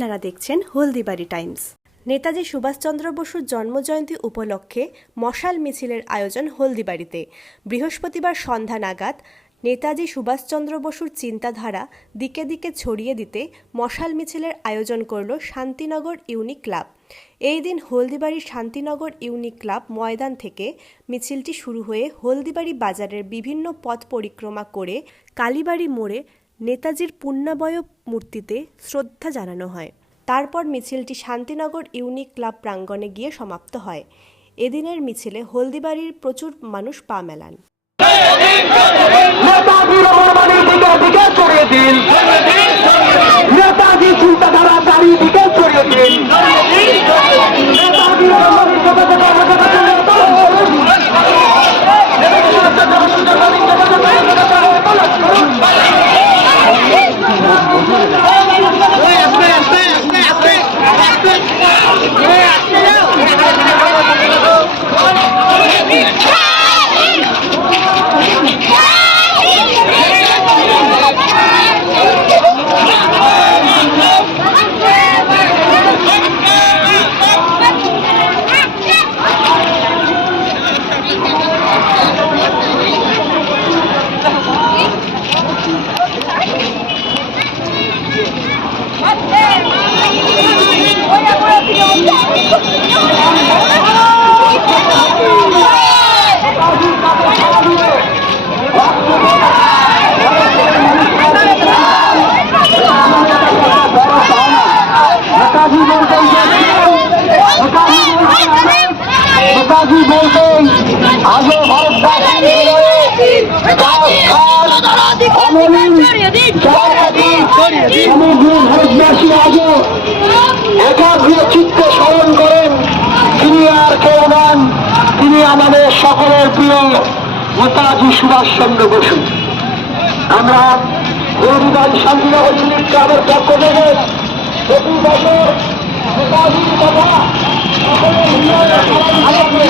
আপনারা দেখছেন হলদিবাড়ি টাইমস। নেতাজি সুভাষচন্দ্র বসুর জন্মজয়ন্তী উপলক্ষে মশাল মিছিলের আয়োজন হলদিবাড়িতে। বৃহস্পতিবার সন্ধ্যা নাগাদ নেতাজি সুভাষচন্দ্র বসুর চিন্তাধারা দিকে দিকে ছড়িয়ে দিতে মশাল মিছিলের আয়োজন করল শান্তিনগর ইউনিক ক্লাব। এই দিন হলদিবাড়ির শান্তিনগর ইউনিক ক্লাব ময়দান থেকে মিছিলটি শুরু হয়ে হলদিবাড়ি বাজারের বিভিন্ন পথ পরিক্রমা করে কালীবাড়ি মোড়ে নেতাজির পূর্ণাবয় মূর্তিতে শ্রদ্ধা জানানো হয়। তারপর মিছিলটি শান্তিনগর ইউনিক ক্লাব প্রাঙ্গণে গিয়ে সমাপ্ত হয়। এদিনের মিছিলে হলদিবাড়ির প্রচুর মানুষ পা মেলান। বলতেন আজও ভারতবাসী আজও একাগ্র চিত্তে স্মরণ করেন তিনি আর কেউ নন তিনি আমাদের সকলের প্রিয় নেতাজি সুভাষচন্দ্র বসু আমরা রবিবার শান্তিনগর ইউনিট ক্লাবের পক্ষ থেকে প্রতি বছর নেতাজির কথা সকলের